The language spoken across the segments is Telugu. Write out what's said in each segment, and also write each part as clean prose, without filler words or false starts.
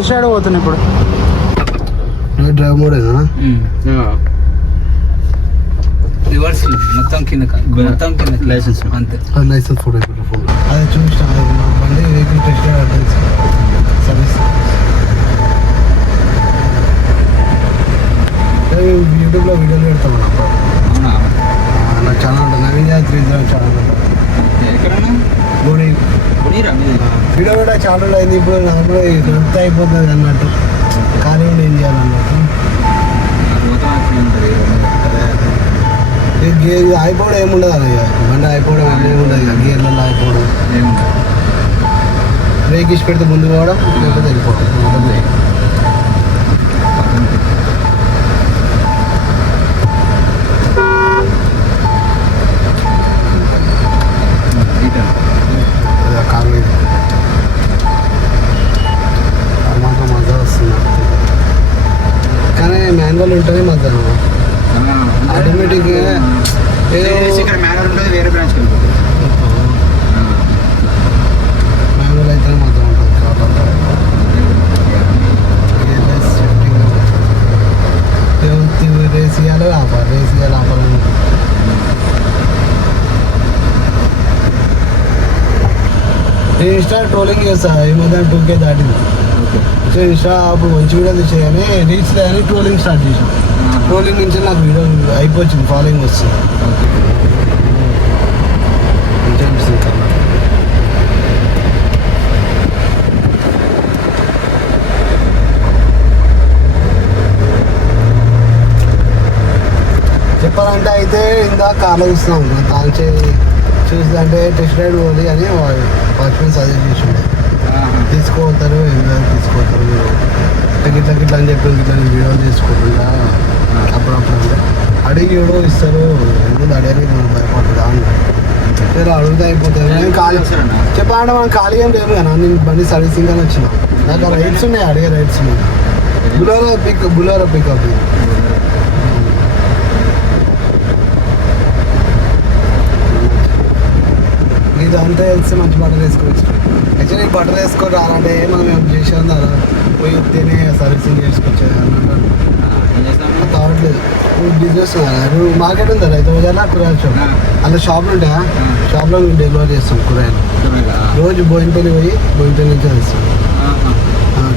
టెస్ట్ రైడ్ పోతున్నా ఇప్పుడు. డ్రైవ్ మోడేనా? రివర్స్ మొత్తం కింద లైసెన్స్ అంతే. లైసెన్స్ ఫోటో ఫోన్ అది చూసిన బండి వెహికల్ టెస్ట్ రైడ్ సర్వీస్ యూట్యూబ్లో వీడియోలు పెడతామన్నా. నా ఛానల్ ఉంటుంది, నవీన్ యాదవ్ 3 ఛానల్ ఉంటుంది. వీడియో కూడా ఛానల్ అయింది. ఇప్పుడు నార్మల్ ఎంత అయిపోతుంది అన్నట్టు, ఖాళీ ఉండి ఏం చేయాలన్నట్టు. అయిపోవడం ఏముండదు అన్న, బండి అయిపోవడం ఏముండదు, గేర్లలో అయిపోవడం, బ్రేక్ ఇచ్చి పెడితే ముందు పోవడం, లేకపోతే వెళ్ళిపోవడం. మాత్రం మజా వస్తుంది. కానీ మాన్యువల్ ఉంటేనే మజా. ఆటోమేటిక్ వేరే బ్రాంచ్ మాన్యువల్ అయితే మజా ఉంటుంది. రేస్ ఇవ్వాలి ఆఫర్ నేను ఇన్స్టా ట్రోలింగ్ చేస్తా. ఈ మధ్య 2K దాటింది. సో ఇన్స్టా అప్పుడు మంచి వీడియో తీసేయని రీచ్ లేదని ట్రోలింగ్ స్టార్ట్ చేసాం. ట్రోలింగ్ నుంచి నాకు వీడియో అయిపోయింది, ఫాలోయింగ్ వస్తుంది. చెప్పాలంటే అయితే ఇందాక కార్లో చూస్తున్నాం, తాల్చే చూస్తుందంటే టెస్ట్ రైడ్ పోవాలి అని వాచ్మెన్ సజెస్ట్ చేసిండే. తీసుకోతారు తీసుకోతారు గిట్ల అని చెప్పి గిట్ల వీడియోలు చేసుకోకుండా అప్పుడప్పుడు అంటే అడిగి ఎవడో ఇస్తారు, ఎందుకు అడిగి మనం భయపడదా అన్నారు. అడిగితే అయిపోతుంది. నేను ఖాళీ చెప్పాలంటే మనం ఖాళీ ఏం లేము కదా, నేను బండి సర్వీసింగ్ అని వచ్చిన. నాకు రైడ్స్ ఉన్నాయి, అడిగే రైడ్స్ ఉన్నాయి. బులోరో పికప్ ఇదంతా తెలిసి మంచి బట్టలు వేసుకోవచ్చు. యాక్చువల్లీ బట్టలు వేసుకొని రాలంటే మనం ఏం చేసాం కదా, పోయి తిని సర్వీసింగ్ చేసుకొచ్చేది అన్నట్టు కావట్లేదు. బిజినెస్ మార్కెట్ ఉందా రైతు బజార్లో కూరగాయల షాప్, అందులో షాప్లు ఉంటాయా, షాప్లో మేము డెలివరీ చేస్తాం కూరగాయలు. రోజు బోయినపల్లి పోయి బోయినపల్లి నుంచి తెస్తాం.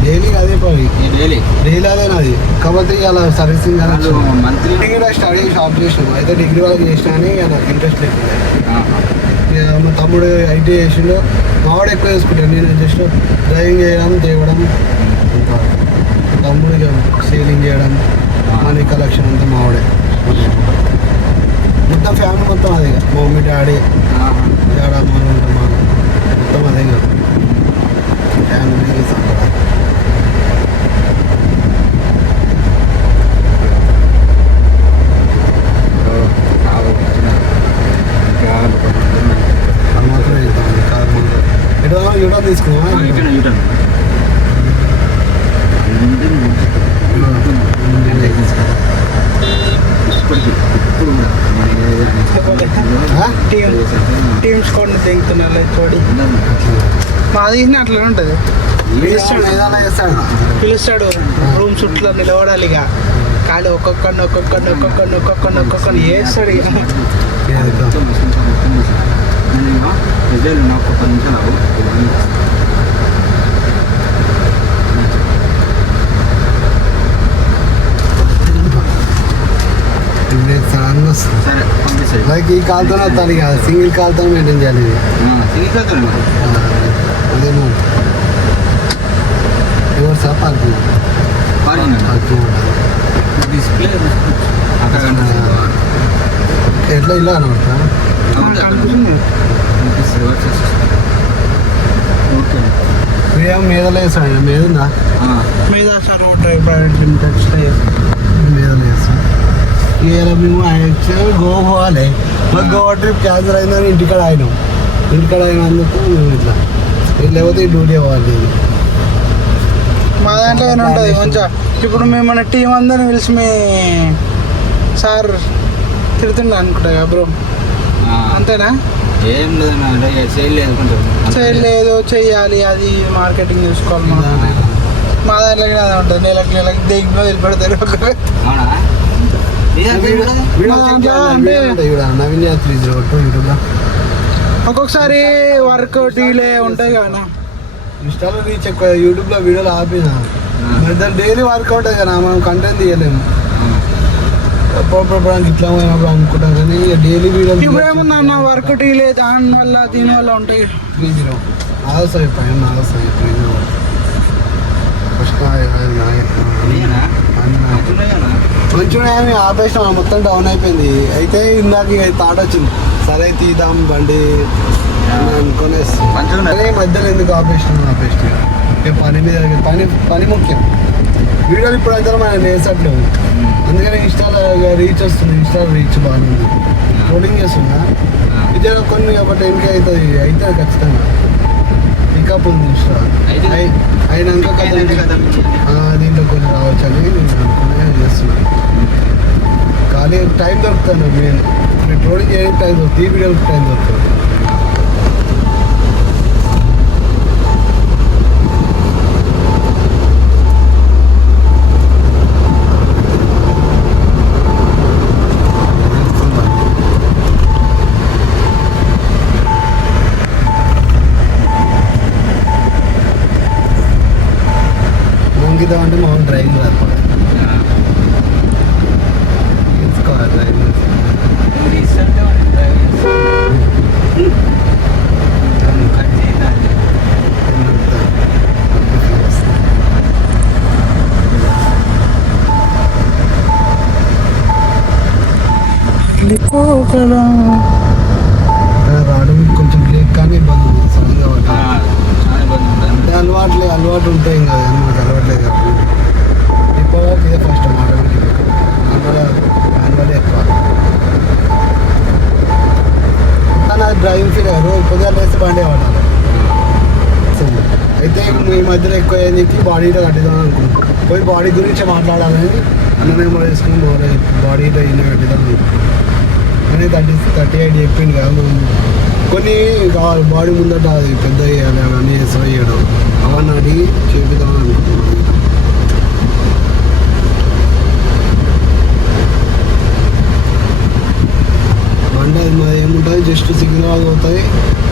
డైలీ అదే పని, డైలీ అదే నాది. కాబట్టి అలా సర్వీసింగ్ డిగ్రీ స్టడీ షాప్ చేసినాం. అయితే డిగ్రీ వాళ్ళకి చేసినా అని నాకు ఇంట్రెస్ట్ లేకుండా. మా తమ్ముడు ఐటీ చేసిండు, మావాడు ఎక్కువ చేసుకుంటాడు. నేను జస్ట్ డ్రైవింగ్ చేయడం, తేవడం, తమ్ముడు సేలింగ్ చేయడం, మనీ కలెక్షన్ అంతా మావాడే. మొత్తం ఫ్యామిలీ మొత్తం అదే, మా మమ్మీ డాడీ డాడీ అమ్మ ఉంటాం, మొత్తం అదే కదా ఫ్యామిలీ. యూటర్న్ తీసుకున్నా టీమ్స్ కొన్ని తెంగుతున్నారు చూడి. మాది అట్లా ఉంటుంది, పిలుస్తాడు రూమ్ చుట్టూ నిలబడాలి. ఇక ఖాళీ ఒక్కొక్కడిని వేస్తాడు. ఇక లైక్ ఈ కాల్తో వస్తాను, ఇక సింగిల్ కాల్తో మెయింటైన్ చేయాలి. అదేమో రివర్సా పార్కింగ్ ఎట్లా ఇలా అనమాట. మీదలో వేస్తాడు, మీద ఉందా మీద ప్రైవేట్ మీదలో వేస్తాం. ఇవాళ మేము యాక్చువల్ గోవా పోవాలి, మాకు గోవా ట్రిప్ క్యాన్సల్ అయిందని ఇంటికాడ అయినందుకు మేము ఇట్లా లేకపోతే డ్యూటీ అవ్వాలి. మా దాంట్లో ఏమైనా ఉంటుంది మంచిగా. ఇప్పుడు మేము మన టీం అందరిని పిలిచి మీ సార్ తిడుతుండ అనుకుంటా బ్రో, అంతేనా? ఏం లేదు, చేయలేదు చెయ్యాలి, అది మార్కెటింగ్ చూసుకోవాలి. మా దాంట్లో కూడా అదే ఉంటుంది. నెలకి దేంట్లో వెళ్ళిపెడతారు. అవునా మా దాంట్లో అంటే నవీన్ యాత్రి యూట్యూబ్లో ఒక్కొక్కసారి వర్క్ డీలే ఉంటాయి కదా. ఇన్స్టాలో రీచ్ ఎక్కువ, యూట్యూబ్లో వీడియోలు ఆపిన దాని డైలీ వర్క్ ఉంటుంది కదా, మనం కంటెంట్ తీయలేము. అప్పుడప్పుడు ఇట్లా పోయినప్పుడు అనుకుంటాం కానీ డైలీ వీడియోలు ఇప్పుడు ఏమన్నా వర్క్ డీలే దాని వల్ల దీని వల్ల ఉంటాయి. 3-0 ఆలస్యం అయిపోయాను. ఆలస్యం 3-0 మంచిగా ఆపేసిన మొత్తం డౌన్ అయిపోయింది. అయితే ఇందాక థాట్ వచ్చింది, సరే తీద్దాం బండి అనుకునే మధ్యలో ఎందుకు ఆపేసిన పని మీద పని ముఖ్యం. వీడియోలు ఇప్పుడు అయితే మనం వేసట్లేదు, అందుకని ఇన్స్టాలో రీచ్ వస్తుంది. ఇన్స్టాలో రీచ్ బాగానే ఉంది. లోడింగ్ చేస్తున్నా ఇదే కొన్ని ఒక 10K అవుతుంది ఖచ్చితంగా. పికప్ ఉంది ఇన్స్టా అయినాక దీంట్లో కొన్ని రావచ్చు అని అనుకునే చేస్తున్నాను. ఖాళీ టైం దొరుకుతాను మెయిన్ ట్రోలింగ్ చేయడానికి టైం దొరుకుతుంది, ఈ వీడియోకి టైం దొరుకుతుంది. అంటే మా డ్రైవింగ్ రాదు, తీసుకోవాలి డ్రైవింగ్. రావడం కొంచెం బ్రేక్ కానీ ఇబ్బంది ఉంది సడన్గా అంటే అలవాటు ఉంటాయి కదా, మనకు అలవాట్లేదు కాబట్టి ఇప్పుడు ఇదే ఫస్ట్ ఆటోమేటిక్ అందువల్ల ఎక్కువ నా డ్రైవింగ్ ఫీల్ రోజు పొద్దున్న వేస్తే బండి వాడాలి. అయితే ఈ మధ్యలో ఎక్కువ ఏం చెప్పి బాడీలో కట్టిద్దాం అనుకుంటున్నాం. పోయి బాడీ గురించి మాట్లాడాలని అన్నమేమో వేసుకుని బాడీలో ఇల్లు కట్టిద్దాం అనుకుంటున్నాం. కానీ 38 చెప్పింది కదా, మనం కొన్ని కావాలి బాడీ ముందట అది పెద్ద వేయాలి, అవన్నీ వేయడం అవన్నీ అడిగి చేపిద్దామని అనుకుంటున్నాను. బండి అది మాది ఏముంటుంది, జస్ట్ సిగ్నల్ పోతాయి,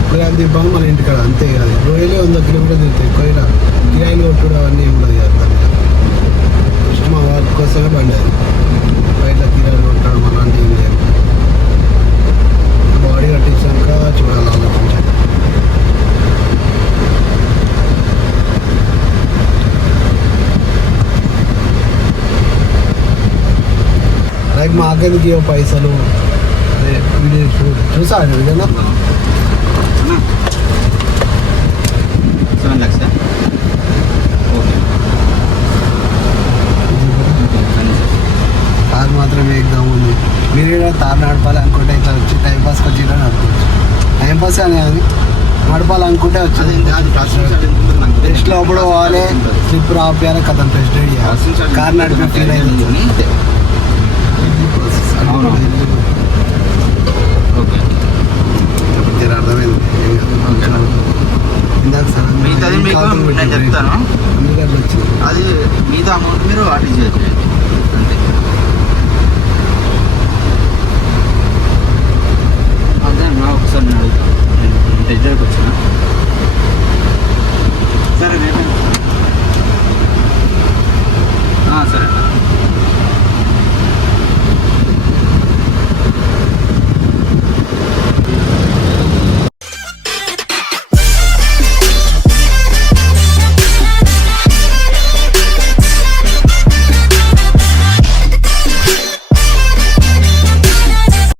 కూరగాయలు తిప్పాలి మన ఇంటికాడ అంతే. కాదు రోజులే 100 కిలోమీటర్లు తిరుగుతాయి, ఎక్కువ కిరాయిలు కొట్టుడు అవన్నీ ఉండదు కదా. జస్ట్ మా వర్క్ కోసమే బండి అది, బయట కిరాయిలు కొట్టడం అలాంటి ఏం లేదు. బాడీ కట్టించాక చూడాలి ఆలోచించాలి. లైక్ మాకెందుకు ఇవ్వ పైసలు, అదే వీడియో చూసా విధంగా 7 lakhs. ఓకే కార్ మాత్రం ఎగ్జామ్ ఉంది. మీరు కూడా తారు నడపాలి అనుకుంటే ఇట్లా వచ్చి టైంపాస్కి వచ్చి ఇలా నడపవచ్చు. టైంపాస్ అని అది నడపాలనుకుంటే వచ్చింది. టెస్ట్లో అప్పుడు పోవాలి, స్లిప్ రాపియాలి, కథం టెస్ట్ రెడీ చేయాలి. కార్ నడిపి ఫీల్ అయింది. అర్థమైంది ఇందాక మిగతాది మీకు నేను చెప్తాను. అందుకని వచ్చింది అది మిగతా అమౌంట్ మీరు వాటి చేయొచ్చు.